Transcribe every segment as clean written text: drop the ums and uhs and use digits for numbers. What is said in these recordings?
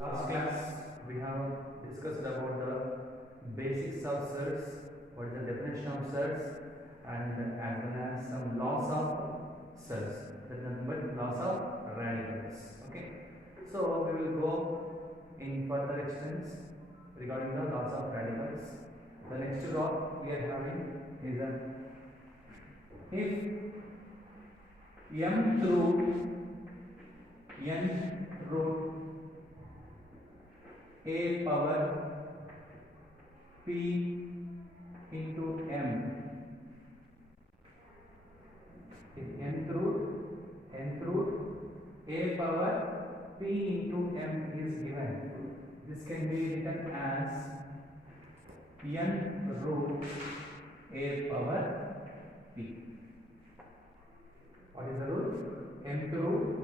Last class we have discussed about the basics of surds, what is the definition of surds, and as well as some laws of surds, that is nothing but laws of radicals. Okay, so we will go in further extents regarding the laws of radicals. The next law we are having is that if m through n root a power p into m, if n through a power p into m is given, this can be written as n root a power p. What is the root? Nth root.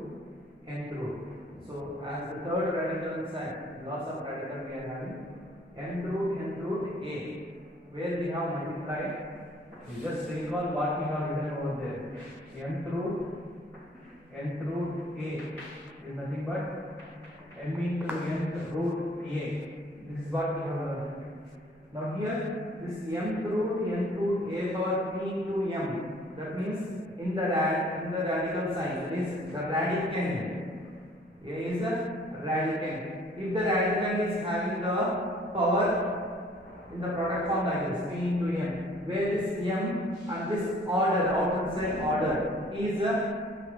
So as the third radical inside, loss of radical we are having nth root a, where we have multiplied. You just recall what we have written over there. Nth root a is nothing but m into nth root a. This is what we have learned. Now here this nth root a power p into m, that means in the radical sign, that is the radicand. A is a radicand. If the radicand is having the power in the product form like this, p into m, where this m and this order, outside order, is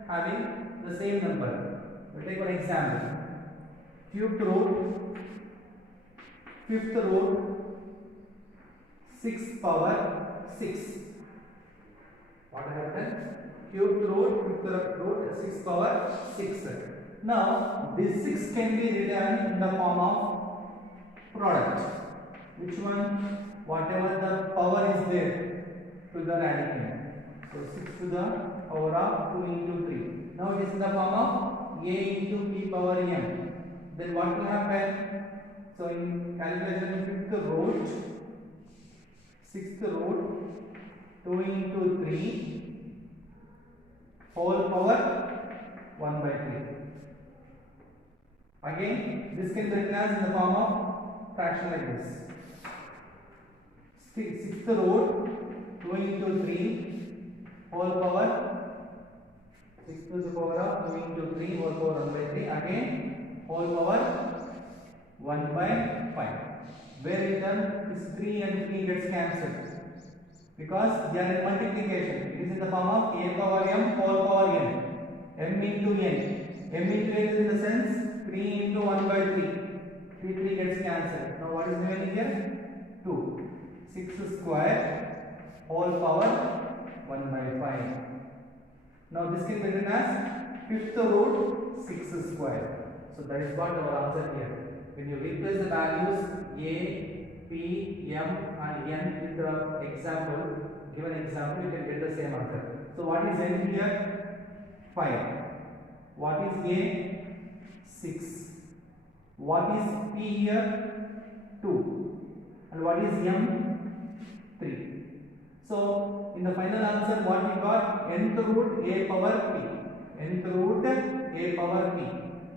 having the same number. We will take one example. Cubed root, fifth root, 6 power 6. What I have done? Cubed root, fifth root, 6 power 6. Now, this 6 can be written in the form of product. Which one? Whatever the power is there to the radicand. So, 6 to the power of 2 into 3. Now, it is in the form of a into p power m. Then what will happen? So, in calculation, fifth root, sixth root, 2 into 3 whole power 1 by 3. Again, this can be written as in the form of fraction like this. Sixth root, 2 into 3 whole power, 6 to the power of 2 into 3 whole power 1 by 3. Again, whole power 1 by 5. Where in turn this 3 and 3 gets cancelled, because they are in multiplication. It is in the form of a power m whole power n, m into n. M into n is in the sense 3 into 1 by 3. 3 gets cancelled. Now what is remaining here? 2. 6 square whole power 1 by 5. Now this can be written as fifth root 6 square. So that is what our answer here. When you replace the values a, p, m and n with the example, given example, you can get the same answer. So what is n here? 5. What is a? 6. What is p here? 2. And what is m? 3. So in the final answer, what we got? Nth root a power p. Nth root a power p.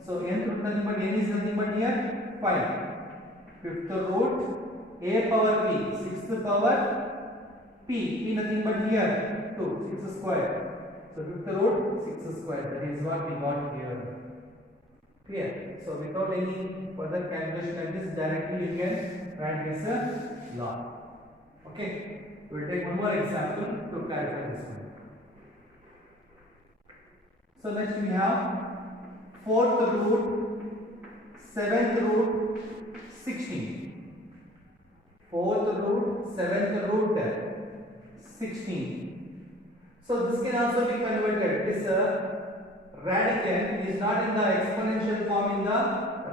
So nth root nothing but n is nothing but here 5. Fifth root a power p, sixth power p nothing but here 2, 6 square. So fifth root 6 square, that is what we got here. Clear? So without any further calculation like this, directly you can write this law. Okay, we will take one more example to clarify this one. So next we have fourth root, seventh root, 16. Fourth root, seventh root, 16. So this can also be converted. This radicand is not in the exponential form in the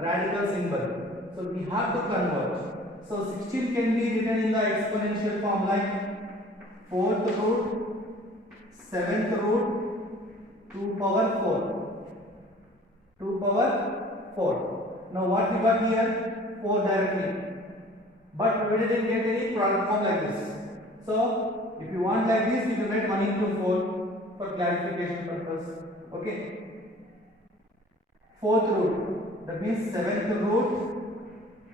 radical symbol. So we have to convert. So 16 can be written in the exponential form like fourth root, seventh root, 2 power 4. 2 power 4. Now what we got here? 4 directly. But we didn't get any product form like this. So if you want like this, you can write 1 into 4 for clarification purpose. Okay. Fourth root. That means 7th root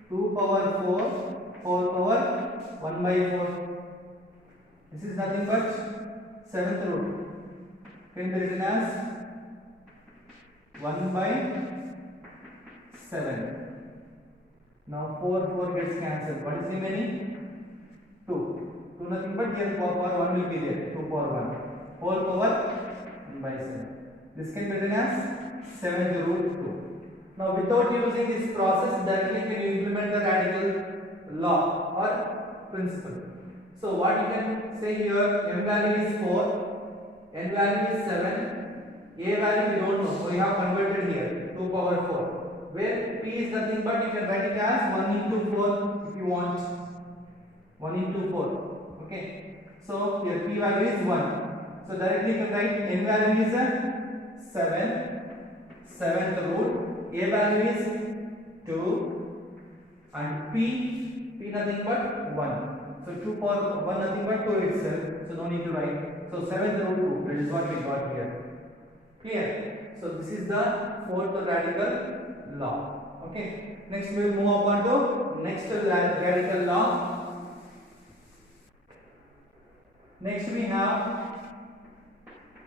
2 power 4, 4 power 1 by 4. This is nothing but 7th root. Can be written as 1 by 7. Now 4 gets cancelled. What is remaining? 2. 2 nothing but here power 1 will be there. 2 power 1. Whole power 1 by 7. This can be written as 7th root 2. Now without using this process, directly can you implement the radical law or principle. So what you can say here, m value is 4, n value is 7, a value we don't know, so we have converted here 2 power 4, where p is nothing but you can write it as 1 into 4 if you want, 1 into 4. Okay, so here p value is 1, so directly you can write n value is 7, 7th root, a value is 2, and p nothing but 1. So 2 power 1 nothing but 2 itself, so no need to write. So 7th root 2, that is what we got here. Clear? So this is the fourth radical law. Okay. Next we will move on to next radical law. Next we have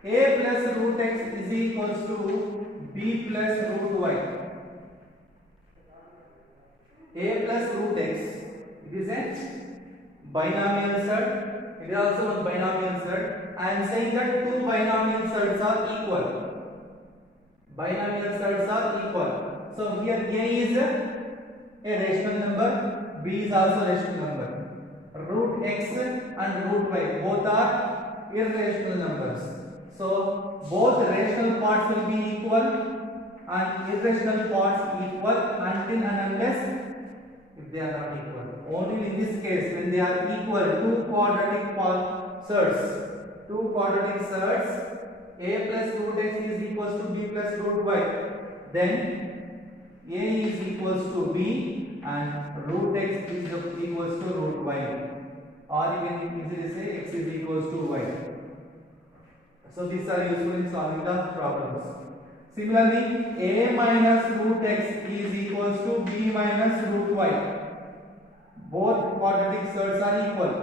a plus root x is equals to b plus root y. A plus root x, it is a binomial set. It is also a binomial set. I am saying that two binomial sets are equal. Binomial sets are equal. So here a is a rational number, b is also a rational number. Root x and root y both are irrational numbers. So both rational parts will be equal and irrational parts equal until and unless if they are not equal. Only in this case, when they are equal, two quadratic sets, a plus root x is equals to b plus root y, then a is equals to b and root x is equals to root y, or you can easily say x is equals to y. So these are useful in solving the problems. Similarly, a minus root x is equals to b minus root y. Both quadratic sets are equal.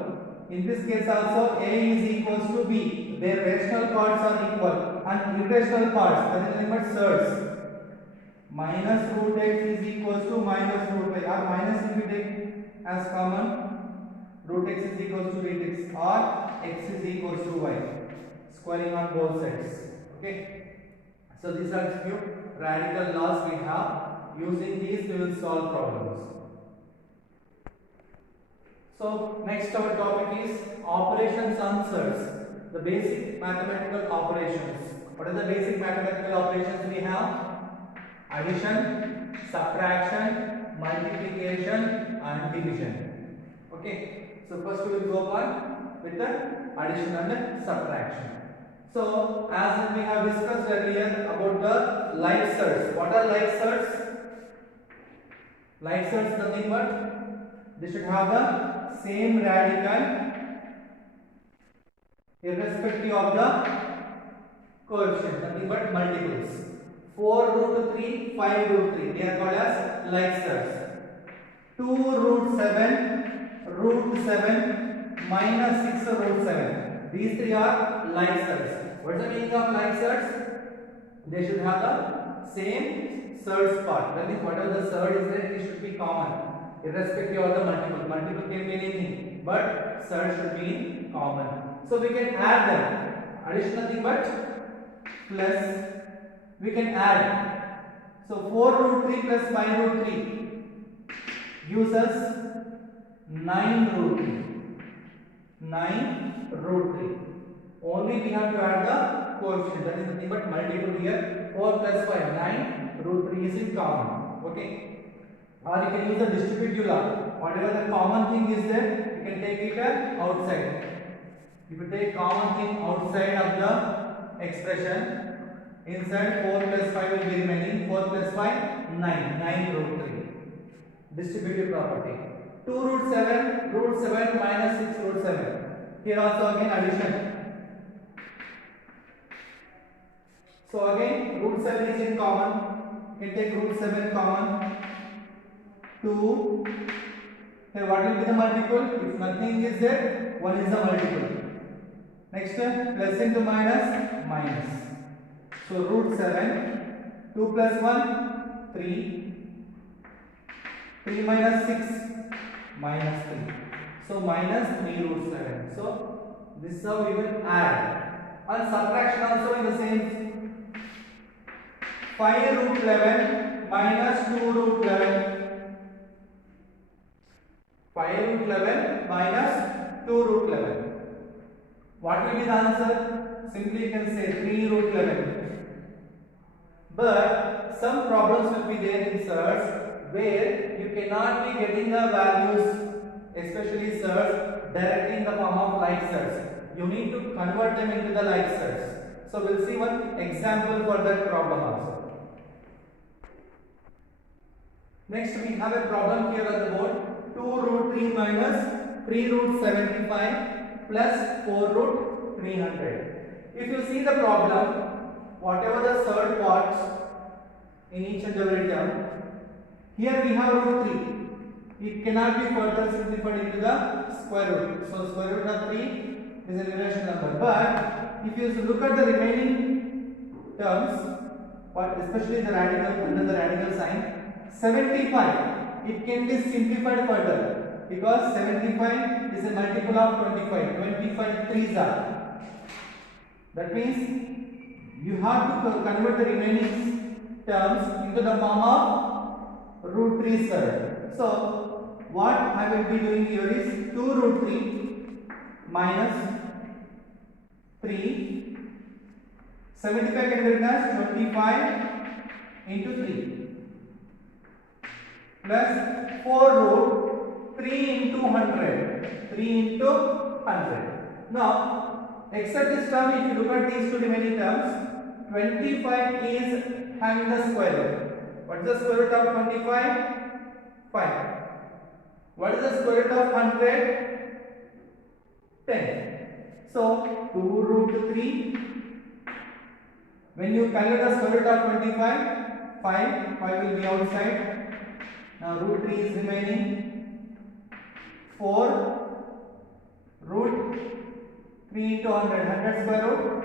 In this case also a is equals to b. Their rational parts are equal and irrational parts, that is nothing but sets. Minus root x is equals to minus root y, or minus if you take as common, root x is equals to root x, or x is equals to y. Squaring on both sides. Okay. So these are few radical laws we have. Using these we will solve problems. So next our topic is operations on sets. The basic mathematical operations. What are the basic mathematical operations we have? Addition, subtraction, multiplication and division. Okay. So first we will go on with the addition and subtraction. So as we have discussed earlier about the like sets. What are like sets? Like sets nothing but they should have the same radical irrespective of the coefficient, nothing but multiples. 4 root 3, 5 root 3, they are called as like sets. 2 root 7, root 7 minus 6 root 7. These three are like sets. What is the meaning of like sets? They should have the same sets part. That means whatever the set is there, it should be common, irrespective of the multiple. Multiple can be anything, but set should be common. So we can add them. Addition nothing but plus. We can add. So 4 root 3 plus 5 root 3 gives us 9 root 3. 9 root 3. Only we have to add the coefficient, that is nothing but multiple here. 4 plus 5, 9, root 3 is in common. Okay. Or you can use the distributive law. Whatever the common thing is there, you can take it outside. If you take common thing outside of the expression, inside 4 plus 5 will be remaining. 4 plus 5, 9 root 3. Distributive property. 2 root 7 minus 6 root 7. Here also again addition. So again root 7 is in common. You can take root 7 common. 2. Here what will be the multiple? If nothing is there, 1 is the multiple. Next, plus into minus, minus. So root 7, 2 plus 1, 3. 3 minus 6, minus 3. So minus 3 root 7. So this is how we will add. And subtraction also in the same. 5 root 11 minus 2 root 11. 5 root 11 minus 2 root 11. What will be the answer? Simply you can say 3 root 11. But some problems will be there in search where you cannot be getting the values, especially search, directly in the form of like search. You need to convert them into the like search. So we'll see one example for that problem also. Next we have a problem here on the board. 2 root 3 minus 3 root 75 plus 4 root 300. If you see the problem, whatever the third parts in each and every term, here we have root 3. It cannot be further simplified into the square root. So square root of 3 is an irrational number. But if you look at the remaining terms, especially the radical under the radical sign, 75, it can be simplified further because 75 is a multiple of 25. 25 3s are. That means you have to convert the remaining terms into the form of root 3 square. So what I will be doing here is 2 root 3 minus 3. 75 can be written as 25 into 3 plus 4 root 3 into 100. 3 into 100. Now, except this term, if you look at these two remaining terms, 25 is having the square root. What is the square root of 25? 5. What is the square root of 100? 10. So, 2 root 3. When you calculate the square root of 25, 5 will be outside. Now root 3 is remaining. 4 root 3 into 100. 100 square root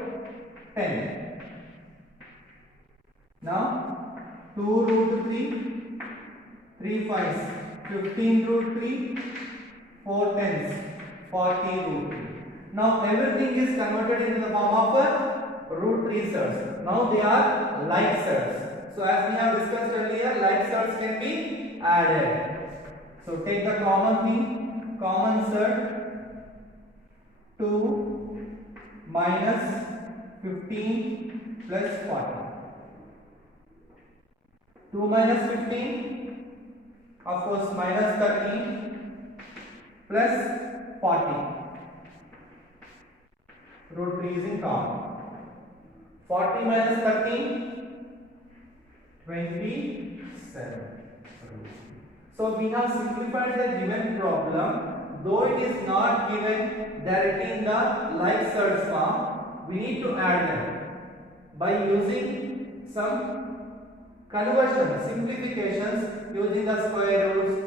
10. Now 2 root 3, 3 5s, 15 root 3, 4 tens, 40 root 3. Now everything is converted into the form of a root 3 surds. Now they are like surds. So as we have discussed earlier, like surds can be added. So take the common thing, common surd, 2 minus 15 plus 40. 2 minus 15, of course minus 13 plus 40. Root 3 is in common. 40 minus 13, 27. So we have simplified the given problem. Though it is not given directly in the like surds form, we need to add them by using some conversion, simplifications using the square roots,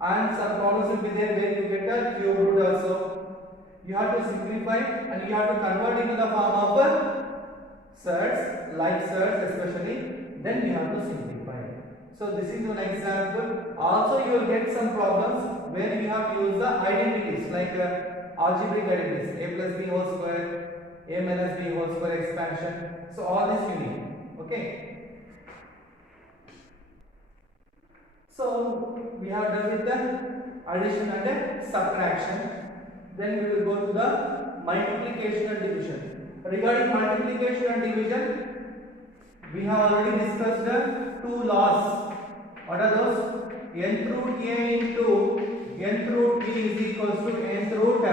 and some problems will be there where you get a cube root also. You have to simplify and you have to convert into the form of surds, like surds especially, then you have to simplify. So this is an example. Also you will get some problems where you have to use the identities like algebraic identities, a plus b whole square, a minus b whole square expansion. So all this you need. Okay. So we have done with the addition and the subtraction. Then we will go to the multiplication and division. Regarding multiplication and division, we have already discussed the two laws. What are those? Nth root a into nth root b is equals to nth root a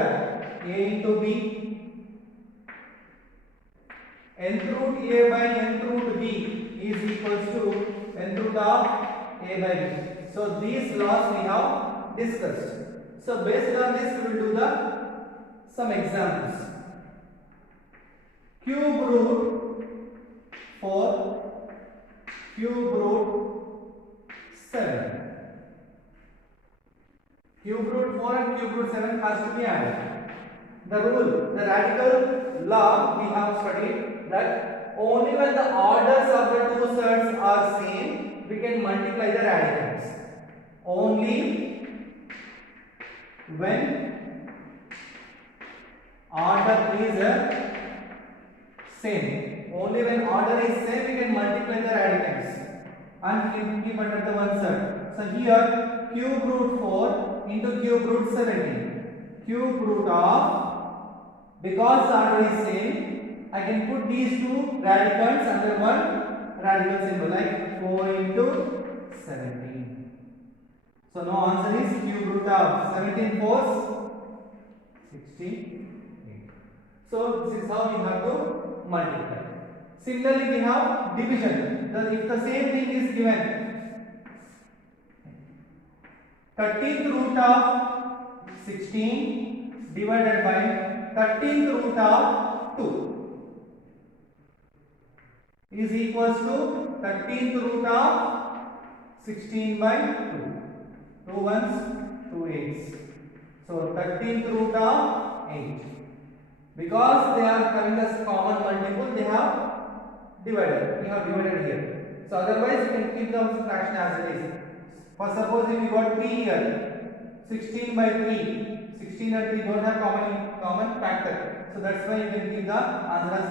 into b. Nth root a by nth root b is equals to nth root of a by b. So these laws we have discussed. So based on this we will do some examples. Cube root 4 cube root 7. Cube root 4 and cube root 7 has to be added. The rule, the radical law we have studied that only when the orders of the two surds are same, we can multiply the radicals. Only when order is same. Only when order is same, we can multiply the radicals and keep under the one surd. So here cube root 4 into cube root 17. Cube root of, because the order is same, I can put these two radicals under one radical symbol like 4 into 17. So now answer is cube root of 17 fours 68. So this is how we have to multiply. Similarly, we have division. If the same thing is given, 13th root of 16 divided by 13th root of 2 is equals to 13th root of 16 by 2. 2 ones, 2 eights. So 13th root of 8. Because they are having a common multiple, they have divided. We have divided here. So otherwise, you can keep the fraction as it is. For suppose if you got 3 here, 16 by 3. 16 and 3 don't have common factor. So that's why you can keep the answer as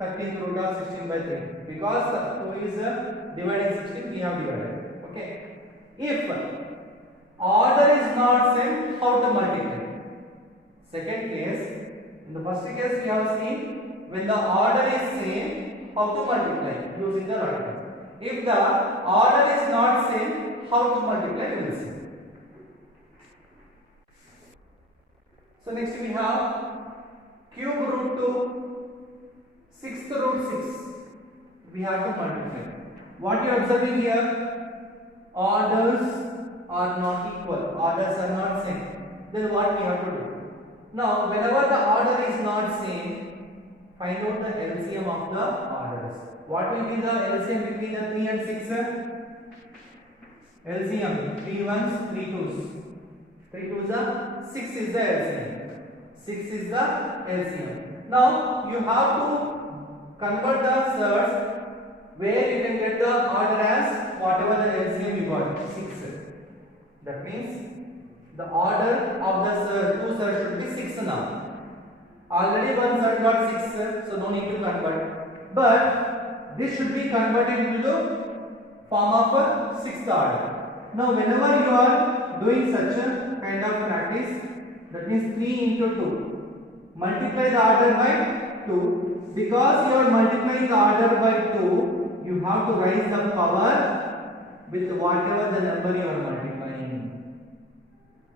13th root of 16 by 3. Because 2 is dividing 16, we have divided. Okay. If order is not same, how to multiply? Second case, in the first case we have seen when the order is same, how to multiply using the radical. If the order is not same, how to multiply we will see. So next we have cube root 2, 6th root 6. We have to multiply. What you are observing here, orders are not equal, orders are not same. Then what we have to do? Now, whenever the order is not same, find out the LCM of the orders. What will be the LCM between the 3 and 6? LCM 3 ones, 3 twos. 3 twos are 6 is the LCM. 6 is the LCM. Now, you have to convert the surds where you can get the order as whatever the LCM you got, 6. That means the order of the surd, two surds should be 6 now. Already one surd got 6, so no need to convert. But this should be converted into the form of a 6th order. Now whenever you are doing such a kind of practice, that means 3 into 2. Multiply the order by 2. Because you are multiplying the order by 2, you have to raise the power with whatever the number you are multiplying.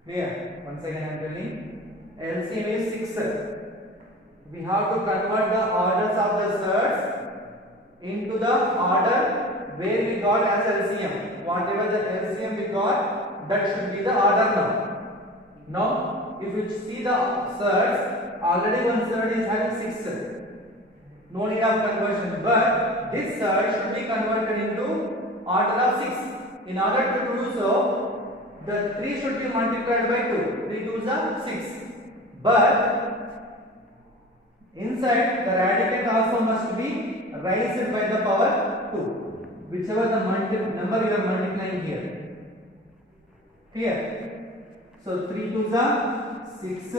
Clear? Once again I am telling, LCM is 6. We have to convert the orders of the surds into the order where we got as LCM. Whatever the LCM we got, that should be the order now. Now, if you see the surds, already one surd is having 6. No need of conversion, but this surd should be converted into order of 6. In order to do so, the 3 should be multiplied by 2. 3 2s are 6. But inside the radicand also must be raised by the power 2. Whichever the number you are multiplying here. Clear? So 3 2s are 6.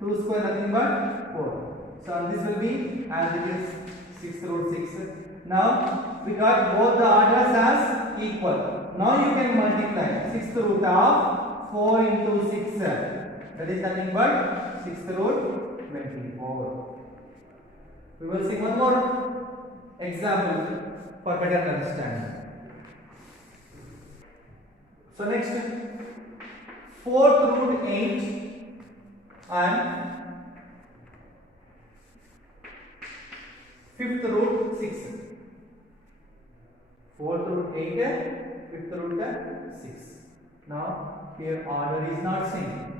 2 square nothing but 4. So this will be as it is 6 root 6. Now we got both the orders as equal. Now you can multiply 6th root of 4 into 6. That is nothing but 6th root 24. We will see one more example for better understanding. So next, 4th root 8 and 5th root 6. 4th root 8, 5th root 6. Now here order is not same.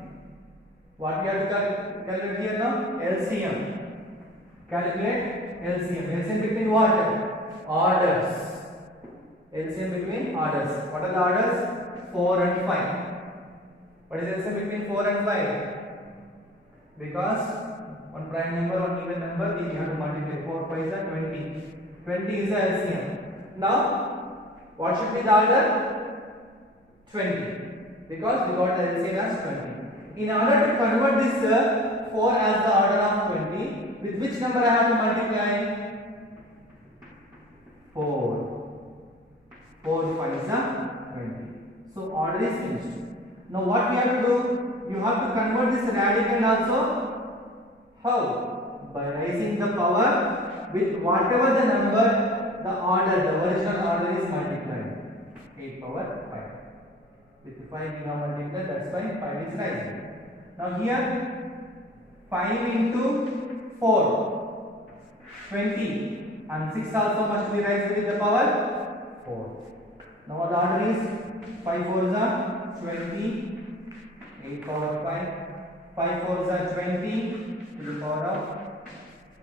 What we have to calculate here now? LCM. Calculate LCM. LCM between what? Orders. LCM between orders. What are the orders? 4 and 5. What is LCM between 4 and 5? Because one prime number, one even number, we have to multiply. 4 5 is 20. 20 is the LCM. Now, what should be the order? 20. Because we got the LCM as 20. In order to convert this 4 as the order of 20, with which number I have to multiply? 4. 4 5 is 20. So order is finished. Now what we have to do? You have to convert this radical also. How? By raising the power with whatever the number, the order, the original order is multiplied. 8 power 5. With 5 you have multiplied, that's why 5 is rising. Now here 5 into 4, 20, and 6 also must be raised with the power 4. Now the order is 5 4s are 20, 8 power 5, 5 4s are 20 to the power of,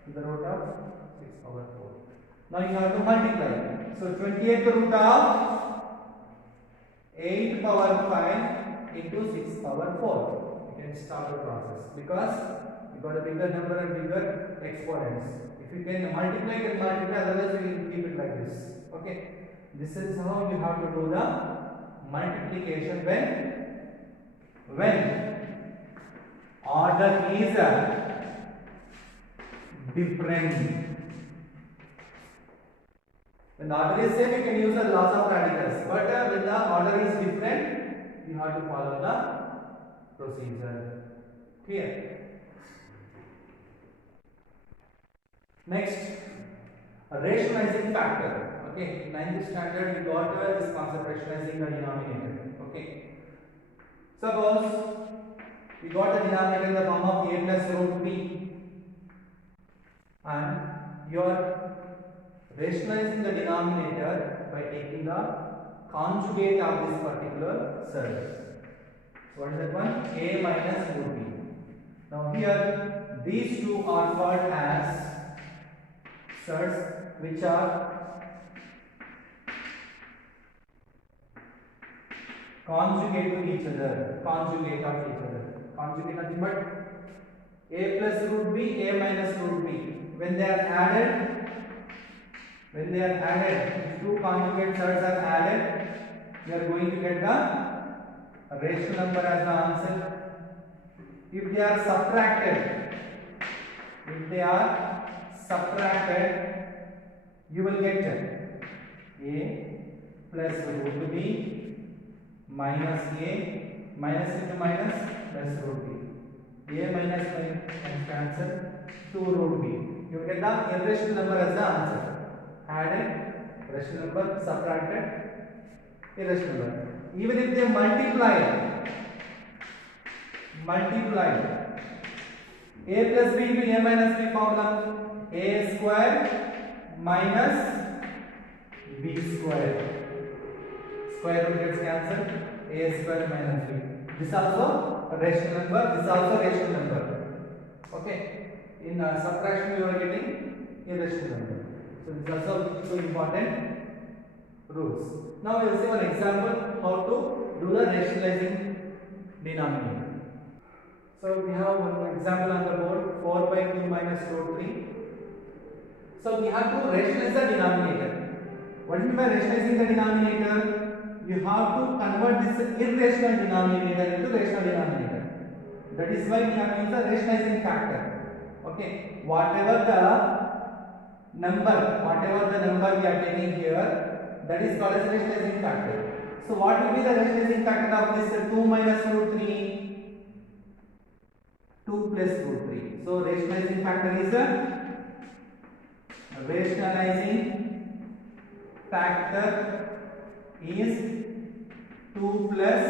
to the root of 6 power 4. Now you have to multiply. So 28 the root of 8 power 5 into 6 power 4. You can start the process because you got a bigger number and bigger exponents. If you can multiply, you can multiply, otherwise you will keep it like this. Okay. This is how you have to do the multiplication when order is different. When the order is same, you can use the laws of radicals. But when the order is different, you have to follow the procedure. Clear? Next, a rationalizing factor. Okay, in 9th standard we got this concept rationalizing the denominator. Okay, suppose we got the denominator in the form of a plus root b, and you are rationalizing the denominator by taking the conjugate of this particular surd. So what is that one? A minus root b. Now here these two are called as surds which are conjugate to each other, conjugate of each other. Conjugate nothing but a plus root b, a minus root b. When they are added, if two conjugate surds are added, we are going to get the rational number as the answer. If they are subtracted, you will get a plus root b minus a, minus into minus plus root b. A minus cancel 2 root b. You will get the irrational number as the answer. Added, rational number, subtracted, irrational number. Even if they multiply a plus b into a minus b formula, a square minus b square. Square root gets cancelled, a square minus b. This also a rational number, this also a rational number. Okay. In subtraction you are getting irrational number. So this is also two important rules. Now we will see one example how to do the rationalizing denominator. So we have one example on the board, 4 by 2 minus root 3. So we have to rationalize the denominator. What do you mean by rationalizing the denominator? You have to convert this irrational denominator into rational denominator. That is why we have to use the rationalizing factor. Okay, whatever the number we are taking here, that is called as rationalizing factor. So what will be the rationalizing factor of this 2 minus root 3? 2 plus root 3. So rationalizing factor is is 2 plus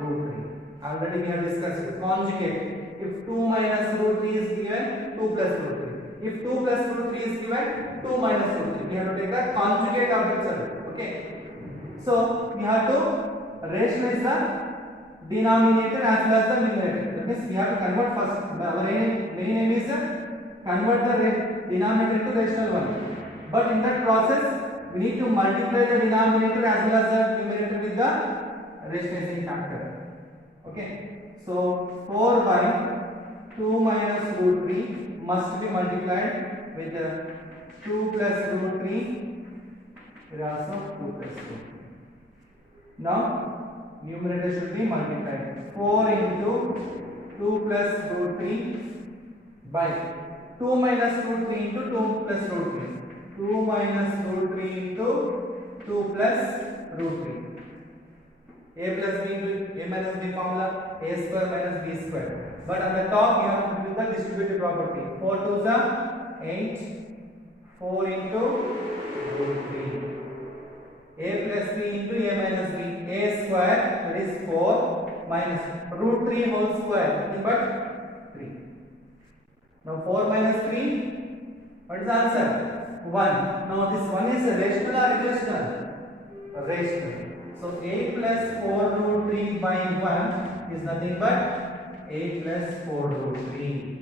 root 3. Already we have discussed conjugate. If 2 minus root 3 is given, 2 plus root 3. If 2 plus root 3 is given, 2 minus root 3. We have to take the conjugate of itself. Okay. So we have to rationalize the denominator as well as the numerator. That means we have to convert first. Our main aim is convert the denominator to rational one. But in that process, we need to multiply the denominator as well as the numerator with the rationalizing factor. Okay, so 4 by 2 minus root 3 must be multiplied with 2 plus root 3. Here also 2 plus root 3. Now numerator should be multiplied. 4 into 2 plus root 3 by 2 minus root 3 into 2 plus root 3. 2 minus root 3 into 2 plus root 3. A plus b into a minus b formula, a square minus b square. But on the top you have to do the distributive property. 4 to the 8, 4 into root 3. A plus b into a minus b, a square, that is 4 minus root 3 whole square, nothing but 3. Now 4 minus 3, what is the answer? 1. Now this 1 is rational or irrational? Rational. So 8 plus 4 root 3 by 1 is nothing but 8 plus 4 root 3.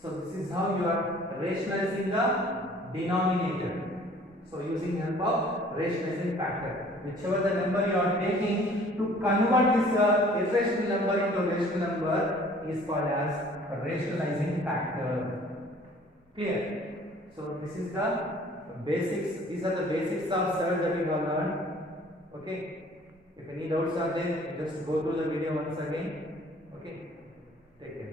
So this is how you are rationalizing the denominator. So using help of rationalizing factor, whichever the number you are taking to convert this irrational number into a rational number is called as a rationalizing factor. Clear? So this is the basics. These are the basics of surd that we have learned. Okay. If any doubts are there, just go through the video once again. Okay. Take care.